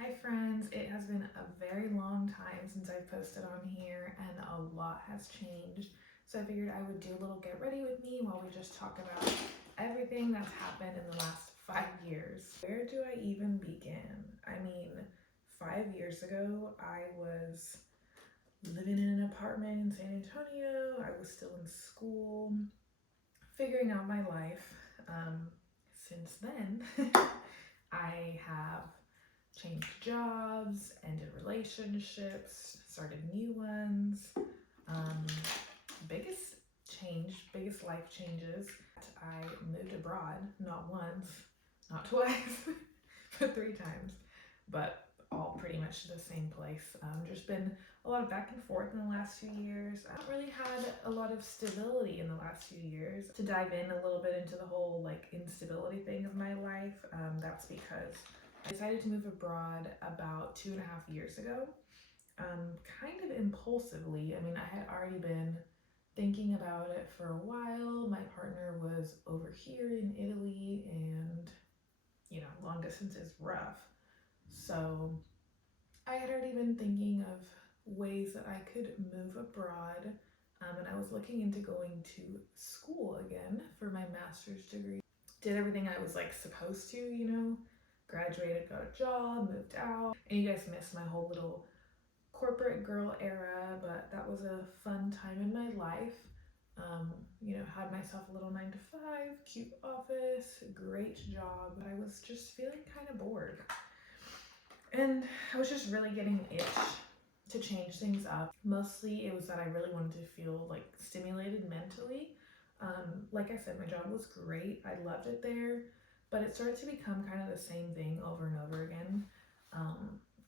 Hi friends, it has been a very long time since I've posted on here and a lot has changed. So I figured I would do a little get ready with me while we just talk about everything that's happened in the last 5 years. Where do I even begin? I mean, 5 years ago, I was living in an apartment in San Antonio. I was still in school, figuring out my life. Since then, I have changed jobs, ended relationships, started new ones. Um, biggest life changes. I moved abroad, not once, not twice, but 3 times, but all pretty much the same place. Just been a lot of back and forth in the last few years. I haven't really had a lot of stability in the last few years. To dive in a little bit into the whole instability thing of my life, that's because I decided to move abroad about 2.5 years ago, kind of impulsively. I mean, I had already been thinking about it for a while. My partner was over here in Italy, and long distance is rough. So I had already been thinking of ways that I could move abroad, and I was looking into going to school again for my master's degree. Did everything I was supposed to, graduated, got a job, moved out. And you guys missed my whole little corporate girl era, but that was a fun time in my life. Had myself a little 9 to 5, cute office, great job, but I was just feeling kind of bored. And I was just really getting an itch to change things up. Mostly it was that I really wanted to feel stimulated mentally. Like I said, my job was great. I loved it there, but it started to become kind of the same thing over and over again.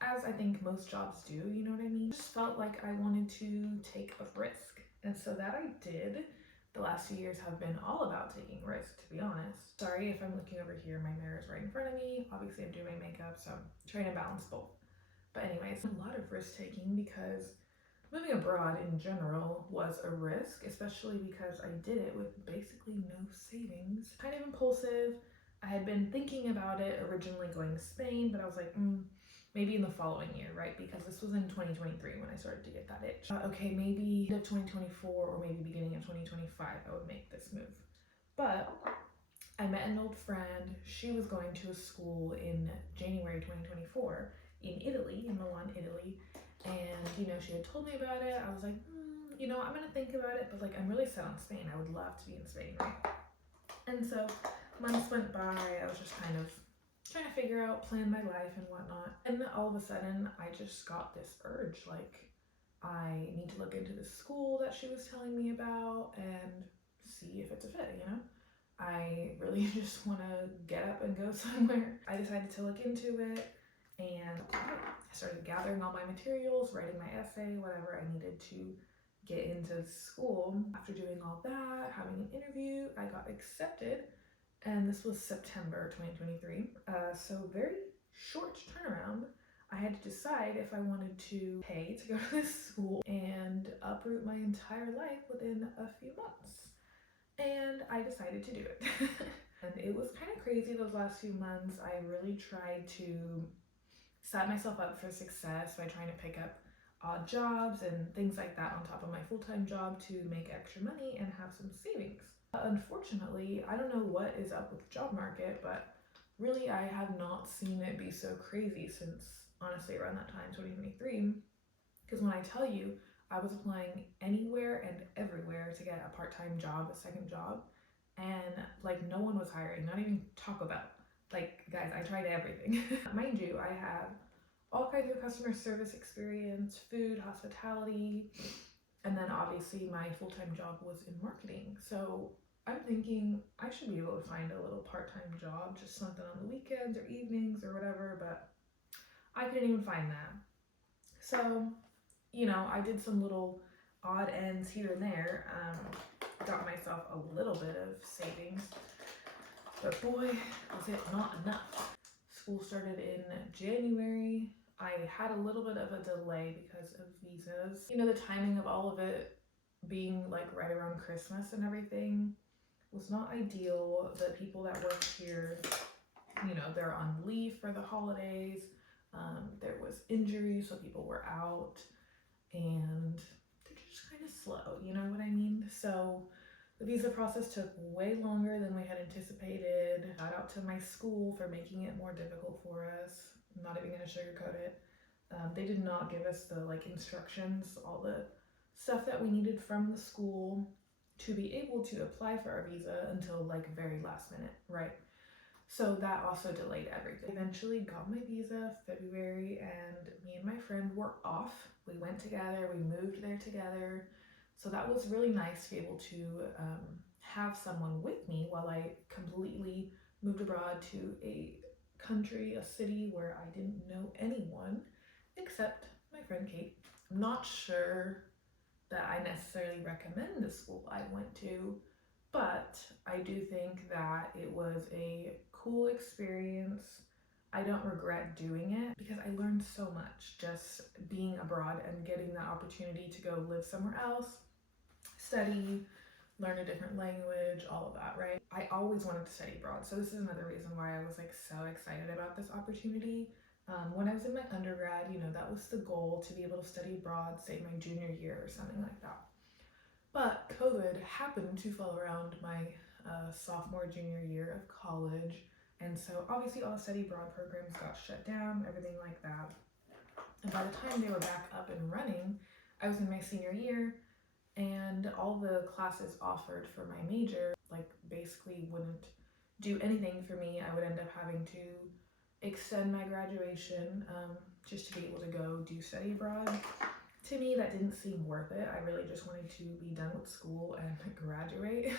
As I think most jobs do, you know what I mean? I just felt like I wanted to take a risk. And so that I did. The last few years have been all about taking risk, to be honest. Sorry if I'm looking over here, my mirror is right in front of me. Obviously I'm doing my makeup, so I'm trying to balance both. But anyways, a lot of risk taking because moving abroad in general was a risk, especially because I did it with basically no savings. Kind of impulsive. I had been thinking about it originally going to Spain, but I was like, maybe in the following year, right? Because this was in 2023 when I started to get that itch. Okay, maybe end of 2024 or maybe beginning of 2025, I would make this move. But I met an old friend. She was going to a school in January 2024 in Italy, in Milan, Italy. And, she had told me about it. I was like, I'm gonna think about it, but I'm really set on Spain. I would love to be in Spain, right? And so months went by. I was just kind of trying to figure out, plan my life and whatnot. And all of a sudden, I just got this urge, I need to look into the school that she was telling me about and see if it's a fit, I really just want to get up and go somewhere. I decided to look into it, and I started gathering all my materials, writing my essay, whatever I needed to get into school. After doing all that, having an interview, I got accepted, and this was September 2023. So very short turnaround. I had to decide if I wanted to pay to go to this school and uproot my entire life within a few months. And I decided to do it. And it was kind of crazy those last few months. I really tried to set myself up for success by trying to pick up odd jobs and things like that on top of my full-time job to make extra money and have some savings. Unfortunately, I don't know what is up with the job market, but really I have not seen it be so crazy since honestly around that time, 2023. Because when I tell you, I was applying anywhere and everywhere to get a part-time job, a second job, and no one was hiring, not even Taco Bell. Guys, I tried everything. Mind you, I have all kinds of customer service experience, food, hospitality, and then obviously my full-time job was in marketing. So I'm thinking I should be able to find a little part-time job, just something on the weekends or evenings or whatever, but I couldn't even find that. So, I did some little odd ends here and there, got myself a little bit of savings, but boy, was it not enough. School started in January. I had a little bit of a delay because of visas. The timing of all of it being right around Christmas and everything was not ideal. The people that work here, they're on leave for the holidays. injuries, so people were out, and they're just kind of slow, you know what I mean? So the visa process took way longer than we had anticipated. Shout out to my school for making it more difficult for us. I'm not even gonna sugarcoat it. They did not give us the instructions, all the stuff that we needed from the school to be able to apply for our visa until very last minute, right? So that also delayed everything. Eventually got my visa February, and me and my friend were off. We went together, we moved there together. So that was really nice to be able to have someone with me while I completely moved abroad to a country, a city where I didn't know anyone except my friend Kate. I'm not sure that I necessarily recommend the school I went to, but I do think that it was a cool experience. I don't regret doing it because I learned so much just being abroad and getting that opportunity to go live somewhere else, study, learn a different language, all of that, right? I always wanted to study abroad, so this is another reason why I was so excited about this opportunity. When I was in my undergrad, that was the goal, to be able to study abroad, say my junior year or something like that. But COVID happened to fall around my sophomore, junior year of college, and so obviously all study abroad programs got shut down, everything like that. And by the time they were back up and running, I was in my senior year, and all the classes offered for my major basically wouldn't do anything for me. I would end up having to extend my graduation just to be able to go do study abroad. To me, that didn't seem worth it. I really just wanted to be done with school and graduate.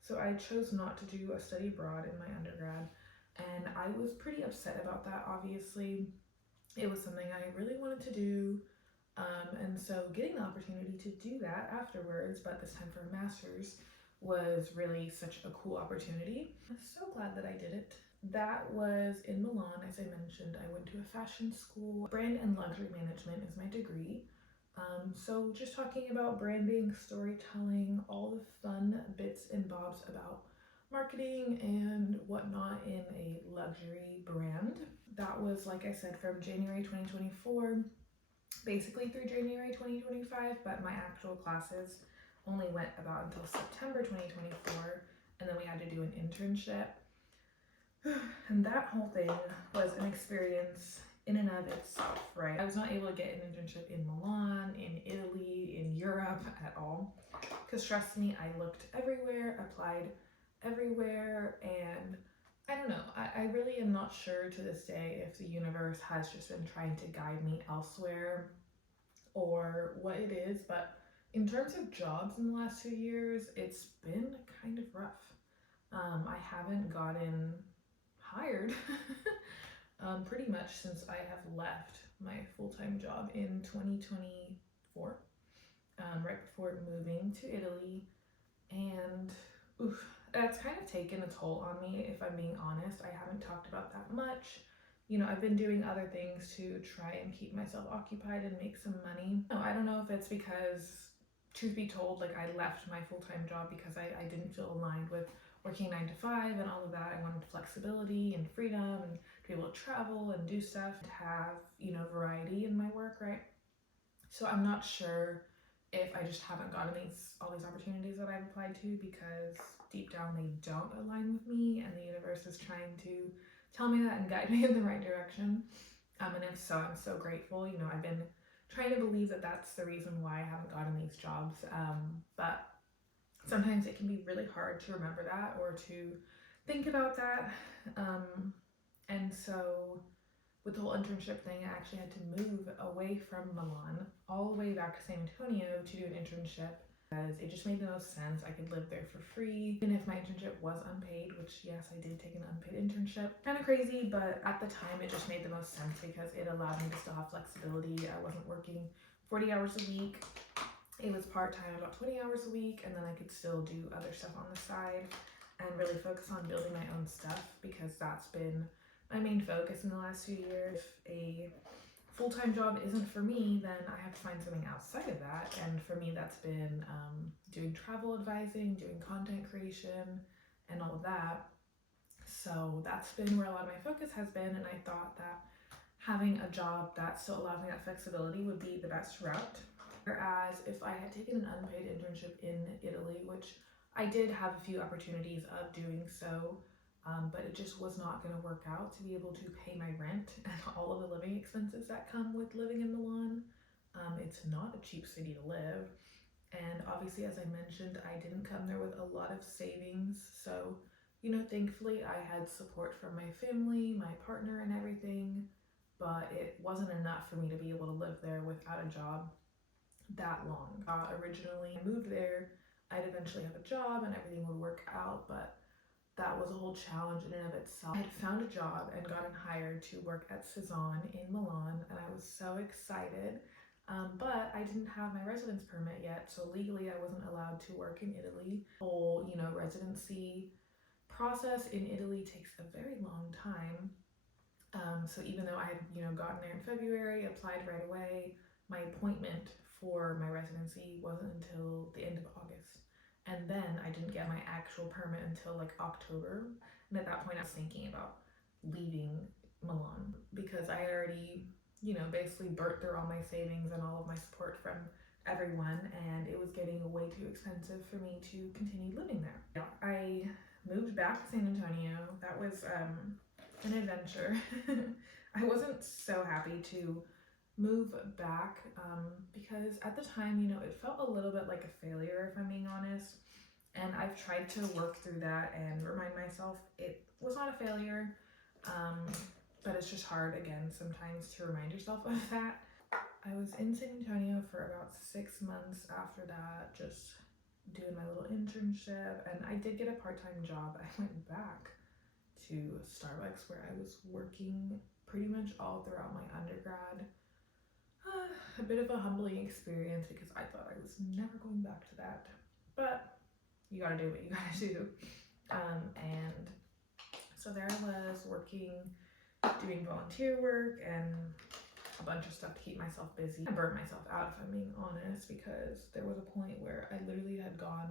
So I chose not to do a study abroad in my undergrad, and I was pretty upset about that, obviously. It was something I really wanted to do, and so getting the opportunity to do that afterwards, but this time for a master's, was really such a cool opportunity. I'm so glad that I did it. That was in Milan, as I mentioned. I went to a fashion school. Brand and luxury management is my degree. So just talking about branding, storytelling, all the fun bits and bobs about marketing and whatnot in a luxury brand. That was, like I said, from January 2024 basically through January 2025, but my actual classes only went about until September 2024, and then we had to do an internship. And that whole thing was an experience in and of itself, right? I was not able to get an internship in Milan, in Italy, in Europe at all, because trust me, I looked everywhere, applied everywhere, and I don't know, I really am not sure to this day if the universe has just been trying to guide me elsewhere or what it is, but in terms of jobs in the last 2 years, it's been kind of rough. I haven't gotten hired pretty much since I have left my full-time job in 2024, right before moving to Italy, and that's kind of taken a toll on me, if I'm being honest. I haven't talked about that much. I've been doing other things to try and keep myself occupied and make some money. No, I don't know if it's because, truth be told, I left my full-time job because I didn't feel aligned with working 9 to 5 and all of that. I wanted flexibility and freedom and to be able to travel and do stuff, to have, variety in my work, right? So I'm not sure if I just haven't gotten all these opportunities that I've applied to because deep down they don't align with me, and the universe is trying to tell me that and guide me in the right direction. And if so, I'm so grateful. I've been trying to believe that that's the reason why I haven't gotten these jobs. But sometimes it can be really hard to remember that or to think about that. And so with the whole internship thing, I actually had to move away from Milan all the way back to San Antonio to do an internship, because it just made the most sense. I could live there for free, even if my internship was unpaid, which yes, I did take an unpaid internship. Kind of crazy, but at the time it just made the most sense because it allowed me to still have flexibility. I wasn't working 40 hours a week. It was part-time, about 20 hours a week, and then I could still do other stuff on the side and really focus on building my own stuff, because that's been my main focus in the last few years. If a full-time job isn't for me, then I have to find something outside of that, and for me that's been doing travel advising, doing content creation, and all of that. So that's been where a lot of my focus has been, and I thought that having a job that still allows me that flexibility would be the best route. Whereas if I had taken an unpaid internship in Italy, which I did have a few opportunities of doing so, but it just was not going to work out to be able to pay my rent and all of the living expenses that come with living in Milan. It's not a cheap city to live. And obviously, as I mentioned, I didn't come there with a lot of savings. So, thankfully I had support from my family, my partner, and everything. But it wasn't enough for me to be able to live there without a job that long. Originally, I moved there, I'd eventually have a job and everything would work out, but that was a whole challenge in and of itself. I had found a job and gotten hired to work at Cezanne in Milan, and I was so excited. But I didn't have my residence permit yet, so legally I wasn't allowed to work in Italy. The whole, residency process in Italy takes a very long time. So even though I had, gotten there in February, applied right away, my appointment for my residency wasn't until the end of August. And then I didn't get my actual permit until like October. And at that point I was thinking about leaving Milan because I had already, basically burnt through all my savings and all of my support from everyone, and it was getting way too expensive for me to continue living there. I moved back to San Antonio. That was an adventure. I wasn't so happy to move back because at the time, it felt a little bit like a failure, if I'm being honest. And I've tried to work through that and remind myself it was not a failure. But it's just hard, again, sometimes to remind yourself of that. I was in San Antonio for about 6 months after that, just doing my little internship, and I did get a part-time job. I went back to Starbucks where I was working pretty much all throughout my undergrad. A bit of a humbling experience because I thought I was never going back to that, but you gotta do what you gotta do. And so there I was working, doing volunteer work and a bunch of stuff to keep myself busy. I burnt myself out, if I'm being honest, because there was a point where I literally had gone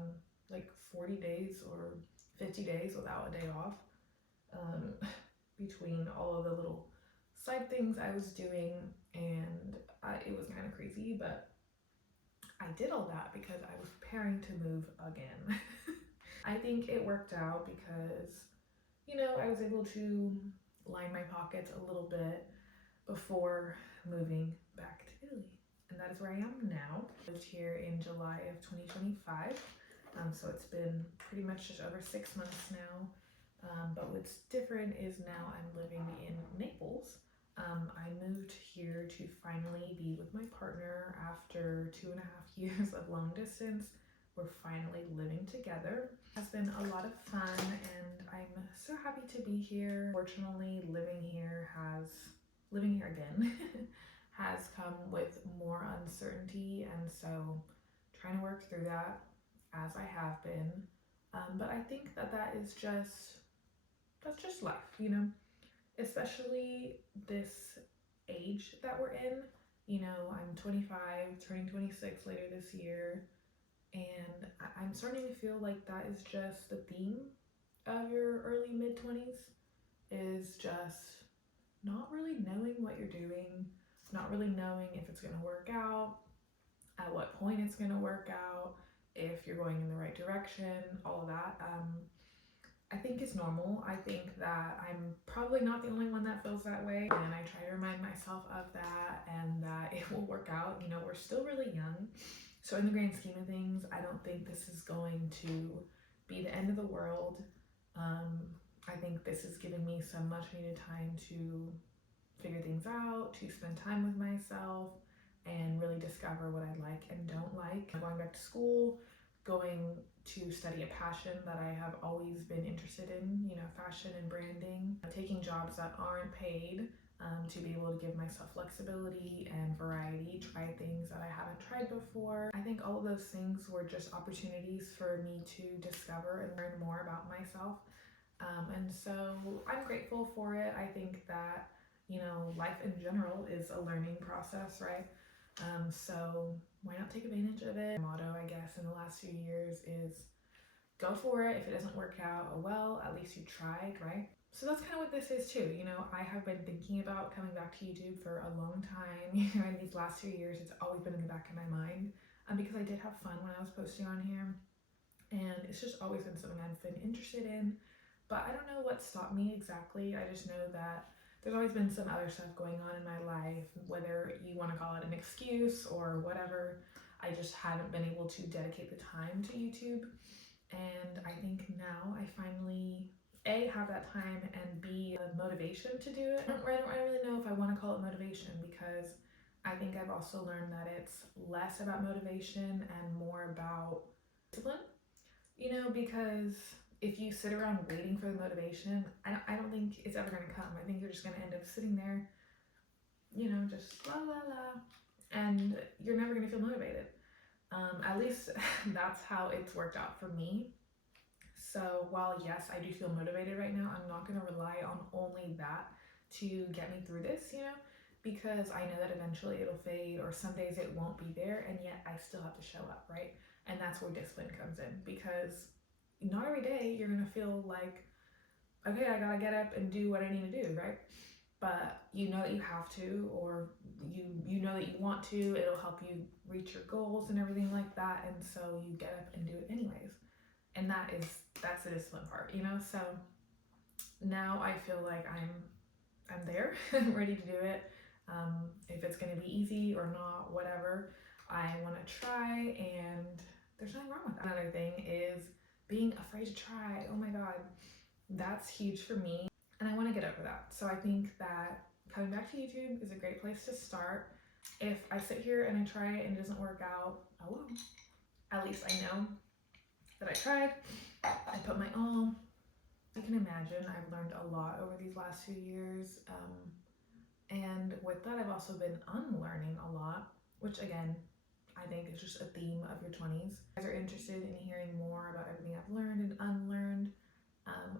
like 40 days or 50 days without a day off. Between all of the little side things I was doing, and it was kind of crazy, but I did all that because I was preparing to move again. I think it worked out because, I was able to line my pockets a little bit before moving back to Italy. And that is where I am now. I moved here in July of 2025. So it's been pretty much just over 6 months now. But what's different is now I'm living in Naples. I moved here to finally be with my partner after 2.5 years of long distance. We're finally living together. It's been a lot of fun and I'm so happy to be here. Fortunately, living here again has come with more uncertainty, and so trying to work through that as I have been. But I think that's just life, especially this age that we're in. I'm 25, turning 26 later this year, and I'm starting to feel like that is just the theme of your early mid-20s, is just not really knowing what you're doing, not really knowing if it's going to work out, at what point it's going to work out, if you're going in the right direction, all of that. I think it's normal. I think that I'm probably not the only one that feels that way, and I try to remind myself of that and that it will work out. We're still really young, so in the grand scheme of things, I don't think this is going to be the end of the world. I think this is giving me some much needed time to figure things out, to spend time with myself, and really discover what I like and don't like. I'm going back to school, going to study a passion that I have always been interested in, fashion and branding, taking jobs that aren't paid, to be able to give myself flexibility and variety, try things that I haven't tried before. I think all of those things were just opportunities for me to discover and learn more about myself. And so I'm grateful for it. I think that, life in general is a learning process, right? So why not take advantage of it? My motto, I guess, in the last few years is go for it. If it doesn't work out, oh well, at least you tried, right? So that's kind of what this is too. You know, I have been thinking about coming back to YouTube for a long time. You know, in these last few years, it's always been in the back of my mind, because I did have fun when I was posting on here, and it's just always been something I've been interested in. But I don't know what stopped me exactly. I just know that there's always been some other stuff going on in my life, whether you want to call it an excuse or whatever. I just haven't been able to dedicate the time to YouTube. And I think now I finally A, have that time, and B, the motivation to do it. I don't really know if I want to call it motivation, because I think I've also learned that it's less about motivation and more about discipline. You know, because if you sit around waiting for the motivation, I don't think it's ever going to come. I think you're just going to end up sitting there, you know, just la la la, and you're never going to feel motivated. At least that's how it's worked out for me. So while yes, I do feel motivated right now, I'm not going to rely on only that to get me through this, you know, because I know that eventually it'll fade, or some days it won't be there, and yet I still have to show up, right? And that's where discipline comes in, because not every day you're going to feel like, okay, I got to get up and do what I need to do, right? But you know that you have to, or you know that you want to. It'll help you reach your goals and everything like that, and so you get up and do it anyways. And that's the discipline part, you know. So now I feel like I'm there. I'm ready to do it. If it's going to be easy or not, whatever, I want to try, and there's nothing wrong with that. Another thing is being afraid to try. Oh my god, that's huge for me, and I want to get over that. So I think that coming back to YouTube is a great place to start. If I sit here and I try it and it doesn't work out, oh well. At least I know that I tried. I put my all. You can imagine I've learned a lot over these last few years. And with that, I've also been unlearning a lot, which again, I think is just a theme of your 20s. If you guys are interested in hearing more about everything I've learned and unlearned,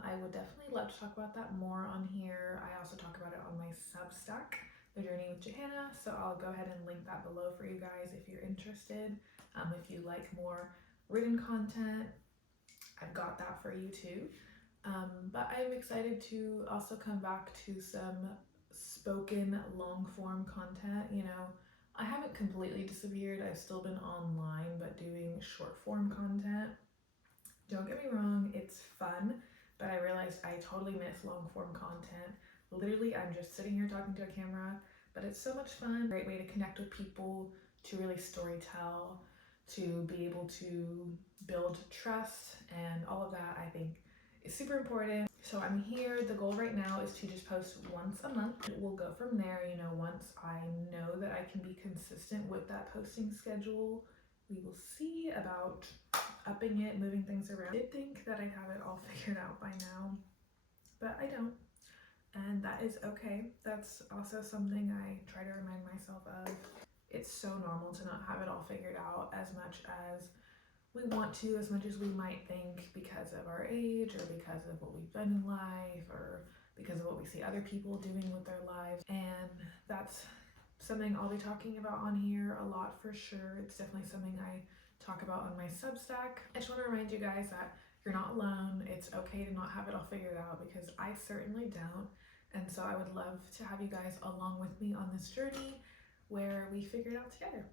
I would definitely love to talk about that more on here. I also talk about it on my Substack, The Journey with Johanna, so I'll go ahead and link that below for you guys if you're interested. If you like more written content, I've got that for you too. But I'm excited to also come back to some spoken long form content. You know, I haven't completely disappeared. I've still been online, but doing short form content. Don't get me wrong, it's fun, but I realized I totally miss long form content. Literally, I'm just sitting here talking to a camera, but it's so much fun. Great way to connect with people, to really story tell, to be able to build trust, and all of that, I think, is super important. So I'm here. The goal right now is to just post once a month. We'll go from there. You know, once I know that I can be consistent with that posting schedule, we will see about upping it, moving things around. I did think that I'd have it all figured out by now, but I don't. And that is okay. That's also something I try to remind myself of. It's so normal to not have it all figured out as much as we want to, as much as we might think, because of our age, or because of what we've done in life, or because of what we see other people doing with their lives. And that's something I'll be talking about on here a lot for sure. It's definitely something I talk about on my Substack. I just want to remind you guys that you're not alone. It's okay to not have it all figured out, because I certainly don't. And so I would love to have you guys along with me on this journey where we figure it out together.